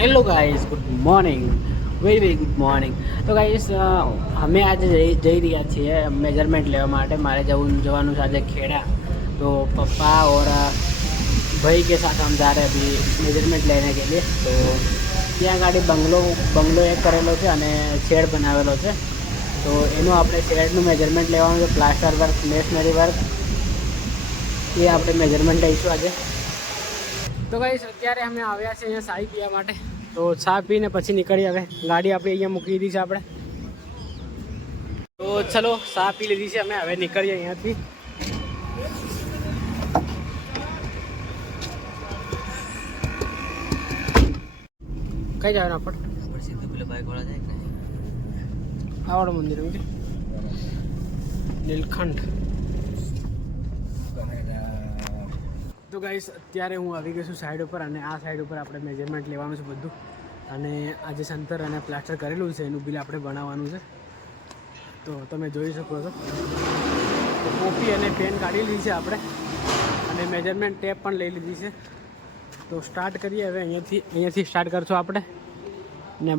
hello guys good morning very very good morning તો guys અમે આજે જઈ જઈ રહ્યા છીએ મેજરમેન્ટ લેવા માટે મારે જવું જવાનું છે આજે ખેડા તો પપ્પા और अ, भाई के साथ हम जा रहे हैं अभी मेजरमेंट लेने के लिए तो ત્યાં ગાડી બંગલો બંગલો એક કરેલો છે અને શેડ બનાવેલો છે તો એનું આપણે શેડનું મેજરમેન્ટ લેવાનું છે પ્લાસ્ટર વર્ક મેશનરી વર્ક એ આપણે મેજરમેન્ટ લઈશું આજે તો ગાઈસ અત્યારે અમે આવ્યા છે અહીંયા સાઈ પીવા માટે. તો ચા પીને પછી નીકળી હવે. ગાડી આપણે અહીંયા મૂકી દીધી છે આપણે. તો ચલો ચા પી લીધી છે અમે. હવે નીકળીએ અહીંયાથી. કઈ જવાનું આપણે? સીધું પેલા બાઈક વાળા જાય આવડો મંદિર નીલખંડ. તો ગાઈસ અત્યારે હું આવી ગયો છું સાઈડ ઉપર અને આ સાઈડ ઉપર આપણે મેજરમેન્ટ લેવાનું છે બધું. અને આજે સંતર અને પ્લાસ્ટર કરેલું છે, એનું બિલ આપણે બનાવવાનું છે. તો તમે જોઈ શકો છો. કોપી અને પેન કાઢી લીધી છે આપણે. અને મેજરમેન્ટ ટેપ પણ લઈ લીધી છે. તો સ્ટાર્ટ કરીએ હવે, અહીંયાથી અહીંયાથી સ્ટાર્ટ કરશું આપણે. ને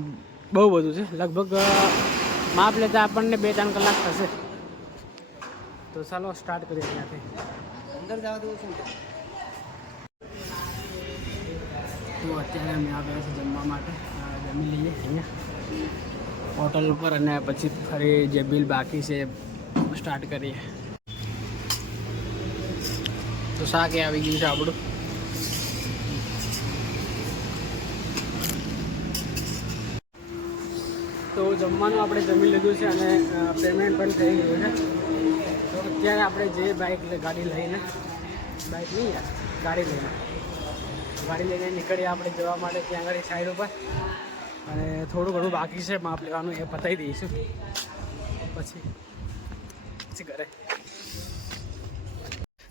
બહુ બધું છે. લગભગ માપ લેતા આપણને બે ત્રણ કલાક થશે. તો ચાલો સ્ટાર્ટ કરીએ અહીંયાથી. અંદર જવા દેવું શું તો અત્યારે અમે આવ્યા છીએ જમવા માટે. જમી લઈએ અહીંયા. હોટલ ઉપર અને પછી ફરી જે બિલ બાકી છે સ્ટાર્ટ કરીએ. તો શાક એ આવી ગયું છે આપણું. તો જમવાનું આપણે જમી લીધું છે અને પેમેન્ટ પણ થઈ ગયું છે. તો અત્યારે આપણે જે બાઇક ગાડી લઈને. બાઇક નહીં યાર, ગાડી લઈને. ગાડી લઈને નીકળીએ આપણે જવા માટે ત્યાં આગળ સાઈડ ઉપર. અને થોડું ઘણું બાકી છે, માપ લેવાનું એ પતાવી દઈશું. પછી પછી ઘરે.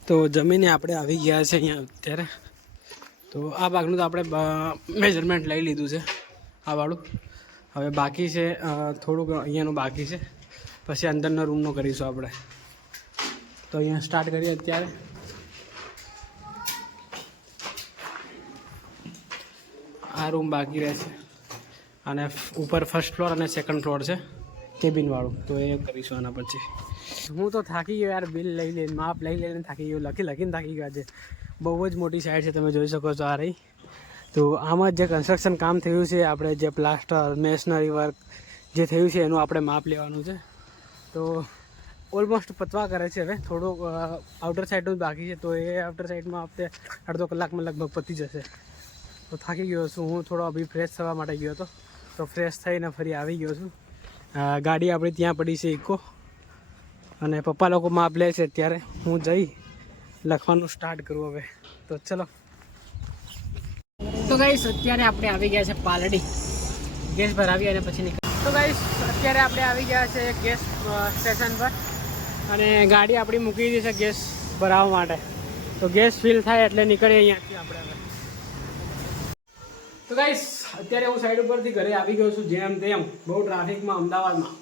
તો જમીને આપણે આવી ગયા છે અહીંયા અત્યારે. તો આ ભાગનું તો આપણે મેજરમેન્ટ લઈ લીધું છે, આ વાળું. હવે બાકી છે થોડુંક અહીંયાનું બાકી છે. પછી અંદરના રૂમનું કરીશું આપણે. તો અહીંયા સ્ટાર્ટ કરીએ અત્યારે. આ રૂમ બાકી રહેશે અને ઉપર ફર્સ્ટ ફ્લોર અને સેકન્ડ ફ્લોર છે કેબિનવાળું તો એ કરીશું આના પછી. હું તો થાકી ગયો યાર બિલ લઈ લઈને, માપ લઈ લઈને થાકી ગયો, લખી લખીને થાકી ગયો આજે. બહુ જ મોટી સાઈડ છે, તમે જોઈ શકો છો આ રહી. તો આમાં જે કન્સ્ટ્રક્શન કામ થયું છે, આપણે જે પ્લાસ્ટર મેશનરી વર્ક જે થયું છે, એનું આપણે માપ લેવાનું છે. તો ઓલમોસ્ટ પતવા કરે છે હવે. થોડુંક આઉટર સાઇડનું બાકી છે, તો એ આઉટર સાઇડમાં આપણે અડધો કલાકમાં લગભગ પતી જશે. તો થાકી ગયો છું. હું થોડો અભી ફ્રેશ થવા માટે ગયો હતો. તો ફ્રેશ થઈને ફરી આવી ગયો છું. ગાડી આપણી ત્યાં પડી છે ઇકો. અને પપ્પા લોકો માપ લે છે ત્યારે હું જઈ લખવાનું સ્ટાર્ટ કરું હવે. તો ચલો. તો ગાઈશ અત્યારે આપણે આવી ગયા છે પાલડી. ગેસ ભરાવી અને પછી નીકળ તો ગાઈશ અત્યારે આપણે આવી ગયા છે ગેસ સ્ટેશન પર. અને ગાડી આપણી મૂકી દીધી છે ગેસ ભરાવવા માટે. તો ગેસ ફિલ થાય એટલે નીકળીએ અહીંયાથી આપણે હવે. તો ગાઈસ અત્યારે હું સાઈડ ઉપરથી ઘરે આવી ગયો છું જેમ તેમ બહુ ટ્રાફિકમાં અમદાવાદમાં.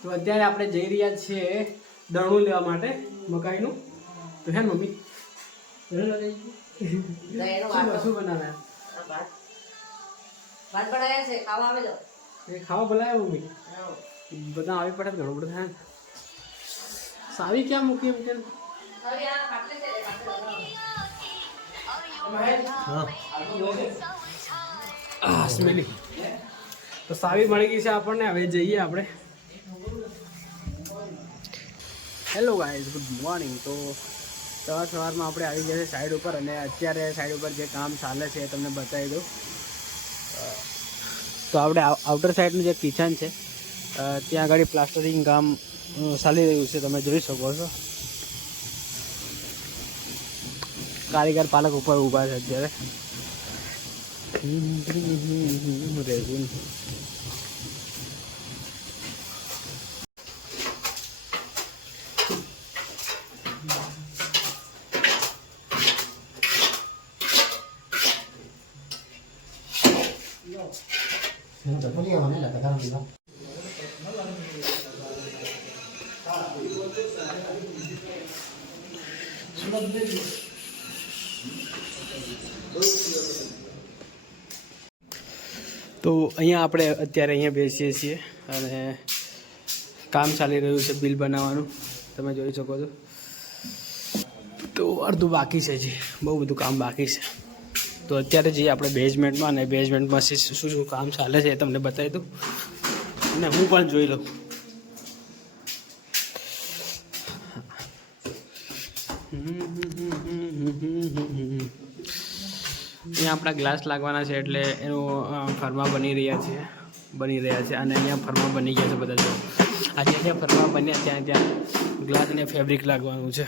તો અત્યારે આપણે જઈ રહ્યા છીએ દણું લેવા માટે મકાઈનું. તો હે ને મમ્મી? શું બનાવ્યા? ભાત. બનાવ્યા છે. ખાવા આવે એ ખાવા બોલાયા મમ્મી? બધા આવી પડે ઘણું બધું થાય સાવી ક્યાં મૂકી એમ કે? સ્મેલી. તો સાવી મળી ગઈ છે આપણને. હવે જઈએ આપણે. હેલો ગાઈઝ ગુડ મોર્નિંગ તો સવાર સવારમાં આપણે આવી ગયા છે સાઈડ ઉપર અને અત્યારે સાઈડ ઉપર જે કામ ચાલે છે એ તમને બતાવી દઉં. તો આપણે આઉટર સાઈડનું જે કિચન છે ત્યાં આગળ પ્લાસ્ટરિંગ કામ ચાલી રહ્યું છે. તમે જોઈ શકો છો. કારીગર પાલક ઉપર ઊભા છે અત્યારે. 레군 진짜 소리가 많이 나다 가는데요. 수납 તો અહીંયા આપણે અત્યારે અહીંયા બેસીએ છીએ અને કામ ચાલી રહ્યું છે બિલ બનાવવાનું. તમે જોઈ શકો છો. તો અડધું બાકી છે જી. બહુ બધું કામ બાકી છે. તો અત્યારે જઈએ આપણે બેઝમેન્ટમાં અને બેઝમેન્ટમાં શું શું કામ ચાલે છે એ તમને બતાવી દઉં. અને હું પણ જોઈ લઉં. અહીંયા આપણા ગ્લાસ લાગવાના છે એટલે એનું ફર્મા બની રહ્યા છે. બની રહ્યા છે અને અહીંયા ફર્મા બની ગયા છે બધા જો. આજે જ્યાં ફર્મા બન્યા ત્યાં ત્યાં ગ્લાસ અને ફેબ્રિક લાગવાનું છે.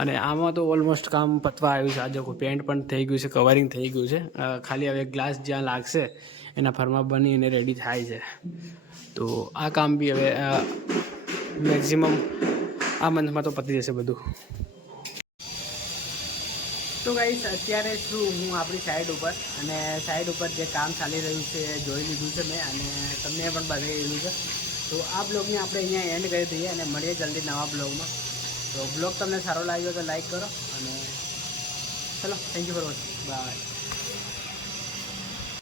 અને આમાં તો ઓલમોસ્ટ કામ પતવા આવ્યું છે. આજે પેન્ટ પણ થઈ ગયું છે, કવરિંગ થઈ ગયું છે. ખાલી હવે ગ્લાસ જ્યાં લાગશે એના ફરમા બનીને રેડી થાય છે. તો આ કામ બી હવે મેક્ઝિમમ આ મંથમાં તો પતી જશે બધું. તો ગાઈસ અત્યારે છું હું આપણી સાઈડ ઉપર અને સાઈડ ઉપર જે કામ ચાલી રહ્યું છે જોઈ લીધું છે મેં અને તમને પણ બતાવી દીધું છે. તો આ બ્લોગને આપણે અહીંયા એન્ડ કરી દઈએ અને મળીએ જલ્દી નવા બ્લોગમાં તો બ્લોગ તમને સારો લાગ્યો તો લાઈક કરો અને ચલો thank you for watching bye